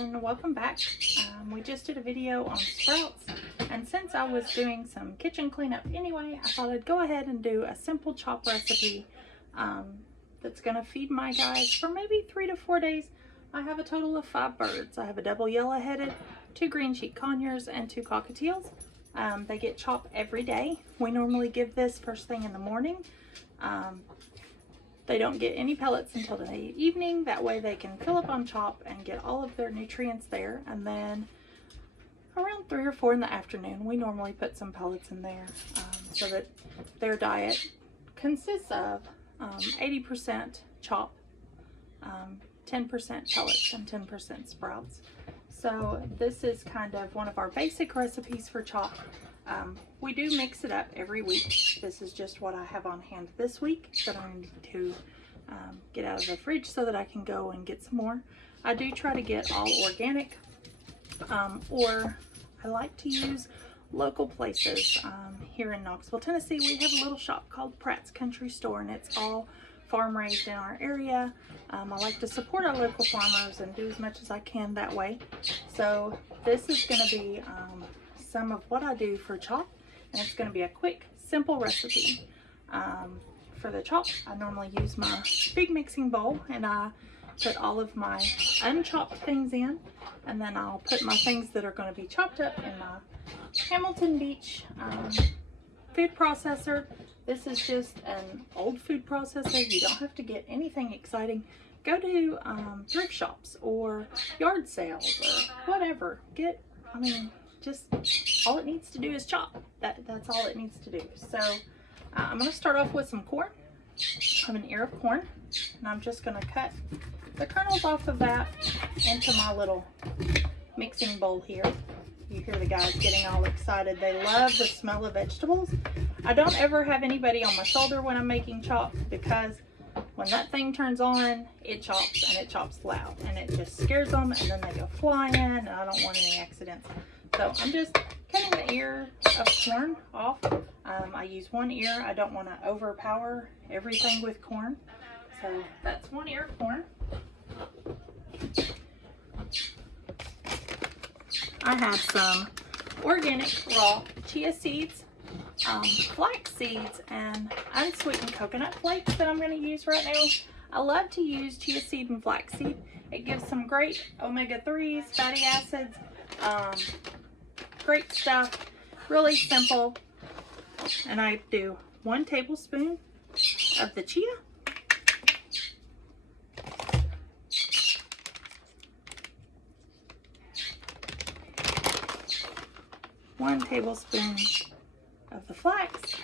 everyone, welcome back. We just did a video on sprouts, and since I was doing some kitchen cleanup anyway, I thought I'd go ahead and do a simple chop recipe that's going to feed my guys for maybe 3 to 4 days. I have a total of 5 birds. I have a double yellow-headed, 2 green cheek conures, and 2 cockatiels. They get chopped every day. We normally give this first thing in the morning. They don't get any pellets until the evening. That way they can fill up on chop and get all of their nutrients there. And then around 3 or 4 in the afternoon, we normally put some pellets in there so that their diet consists of 80% chop, 10% pellets, and 10% sprouts. So this is kind of one of our basic recipes for chop. We do mix it up every week. This is just what I have on hand this week that I need to get out of the fridge so that I can go and get some more. I do try to get all organic, or I like to use local places. Here in Knoxville, Tennessee, we have a little shop called Pratt's Country Store, and it's all farm raised in our area. I like to support our local farmers and do as much as I can that way. So this is going to be some of what I do for chop, and it's going to be a quick, simple recipe. For the chop, I normally use my big mixing bowl, and I put all of my unchopped things in, and then I'll put my things that are going to be chopped up in my Hamilton Beach food processor. This is just an old food processor. You don't have to get anything exciting. Go to thrift shops or yard sales or whatever. Just all it needs to do is chop. That's all it needs to do. So I'm going to start off with some corn. I have an ear of corn, and I'm just going to cut the kernels off of that into my little mixing bowl here. You hear the guys getting all excited. They love the smell of vegetables. I don't ever have anybody on my shoulder when I'm making chop, because when that thing turns on, it chops, and it chops loud, and it just scares them, and then they go flying, and I don't want any accidents. So I'm just cutting the ear of corn off. I use one ear. I don't want to overpower everything with corn. So that's one ear of corn. I have some organic raw chia seeds, flax seeds, and unsweetened coconut flakes that I'm going to use right now. I love to use chia seed and flax seed. It gives some great omega-3s, fatty acids, great stuff, really simple. And I do 1 tablespoon of the chia, 1 tablespoon of the flax,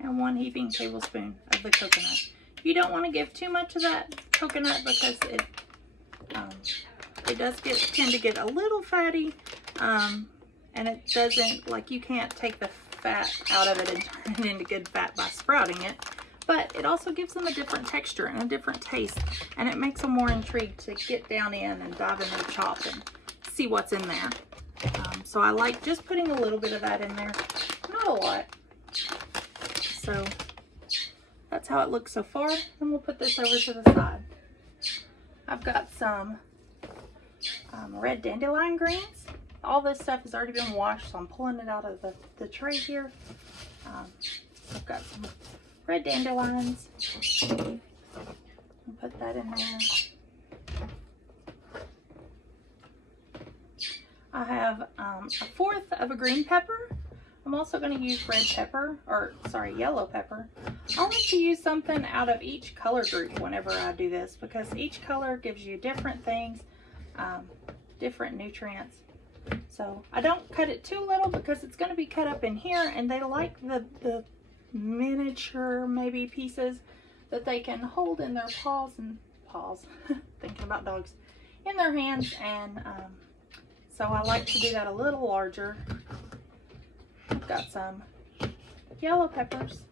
and 1 heaping tablespoon of the coconut. You don't want to give too much of that coconut because it does tend to get a little fatty, and it doesn't, like, you can't take the fat out of it and turn it into good fat by sprouting it. But it also gives them a different texture and a different taste, and it makes them more intrigued to get down in and dive in their chop and see what's in there. So I like just putting a little bit of that in there, not a lot. So that's how it looks so far, and we'll put this over to the side. I've got some red dandelion greens. All this stuff has already been washed, so I'm pulling it out of the tray here. I've got some red dandelions. I'll put that in there. I have 1/4 of a green pepper. I'm also going to use yellow pepper. I like to use something out of each color group whenever I do this, because each color gives you different things, different nutrients. So I don't cut it too little because it's going to be cut up in here, and they like the miniature maybe pieces that they can hold in their paws, thinking about dogs, in their hands, and so I like to do that a little larger. I've got some yellow peppers.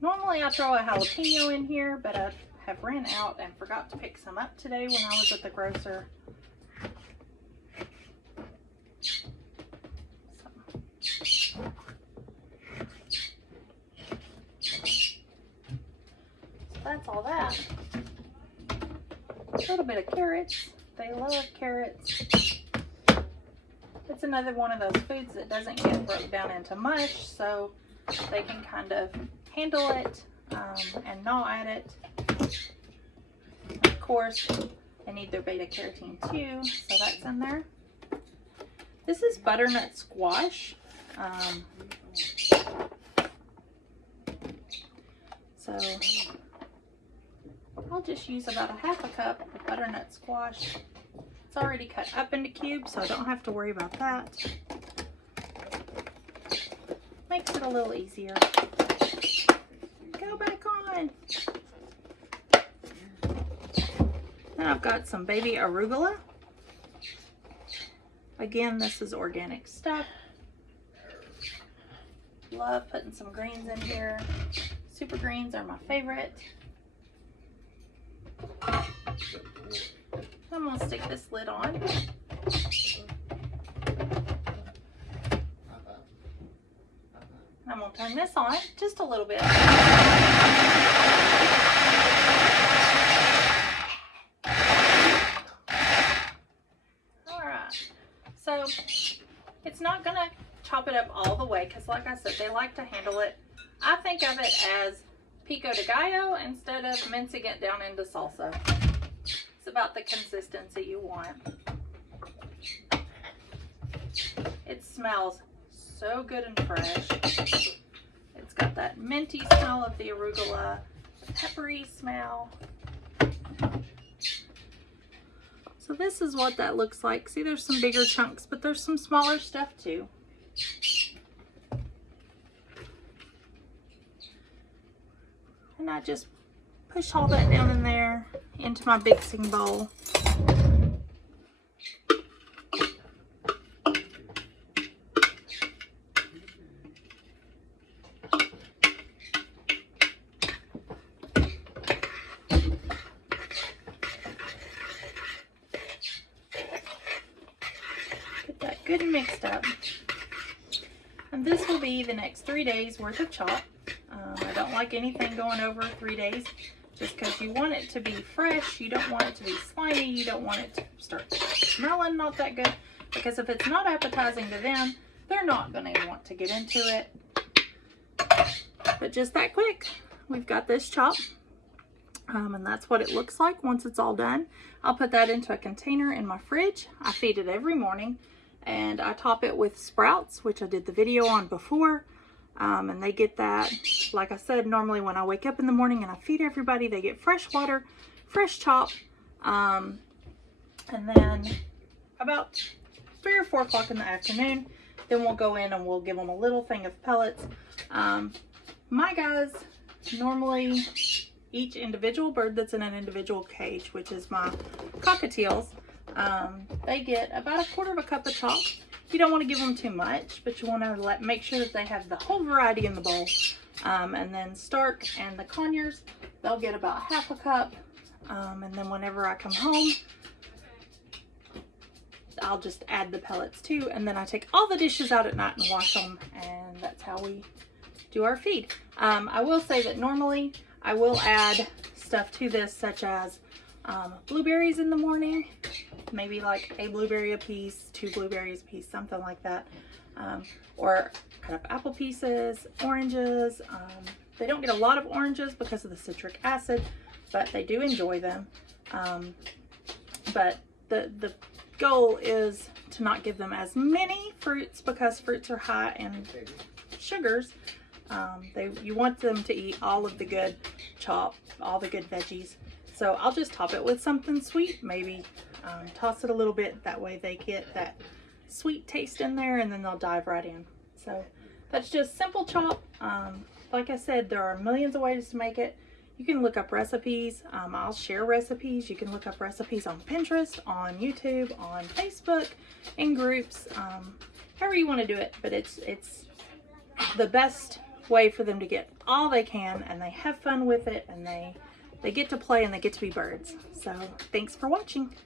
Normally I throw a jalapeno in here, but I have ran out and forgot to pick some up today when I was at the grocer. that's all that. A little bit of carrots. They love carrots. It's another one of those foods that doesn't get broke down into mush, so they can kind of handle it and gnaw at it. Of course, they need their beta carotene too, so that's in there. This is butternut squash. So I'll just use about a half a cup of butternut squash. It's already cut up into cubes, so I don't have to worry about that. Makes it a little easier. Go back on. Then I've got some baby arugula. Again, this is organic stuff. Love putting some greens in here. Super greens are my favorite. I'm gonna stick this lid on. I'm gonna turn this on just a little bit. Alright, so it's not gonna chop it up all the way because like I said, they like to handle it. I think of it as pico de gallo instead of mincing it down into salsa. It's about the consistency you want. It smells so good and fresh. It's got that minty smell of the arugula, the peppery smell. So this is what that looks like. See, there's some bigger chunks, but there's some smaller stuff too. And I just push all that down in there into my mixing bowl. Get that good and mixed up. And this will be the next 3 days worth of chop. I don't like anything going over 3 days just because you want it to be fresh. You don't want it to be slimy. You don't want it to start smelling not that good, because if it's not appetizing to them, they're not going to want to get into it. But just that quick, we've got this chop. And that's what it looks like once it's all done. I'll put that into a container in my fridge. I feed it every morning, and I top it with sprouts, which I did the video on before. And they get that, like I said, normally when I wake up in the morning and I feed everybody, they get fresh water, fresh chop. And then about 3 or 4 o'clock in the afternoon, then we'll go in and we'll give them a little thing of pellets. My guys normally, each individual bird that's in an individual cage, which is my cockatiels, they get about 1/4 cup of chop. You don't want to give them too much, but you want to make sure that they have the whole variety in the bowl. And then Stark and the Conyers, they'll get about 1/2 cup. And then whenever I come home, I'll just add the pellets too. And then I take all the dishes out at night and wash them. And that's how we do our feed. I will say that normally I will add stuff to this, such as blueberries in the morning. Maybe like a blueberry a piece, 2 blueberries a piece, something like that. Or cut up apple pieces, oranges. They don't get a lot of oranges because of the citric acid, but they do enjoy them. But the goal is to not give them as many fruits, because fruits are high in sugars. You want them to eat all of the good chop, all the good veggies. So I'll just top it with something sweet, maybe toss it a little bit. That way they get that sweet taste in there, and then they'll dive right in. So that's just simple chop. Like I said, there are millions of ways to make it. You can look up recipes. I'll share recipes. You can look up recipes on Pinterest, on YouTube, on Facebook, in groups, however you want to do it. But it's the best way for them to get all they can, and they have fun with it, and they get to play, and they get to be birds. So thanks for watching.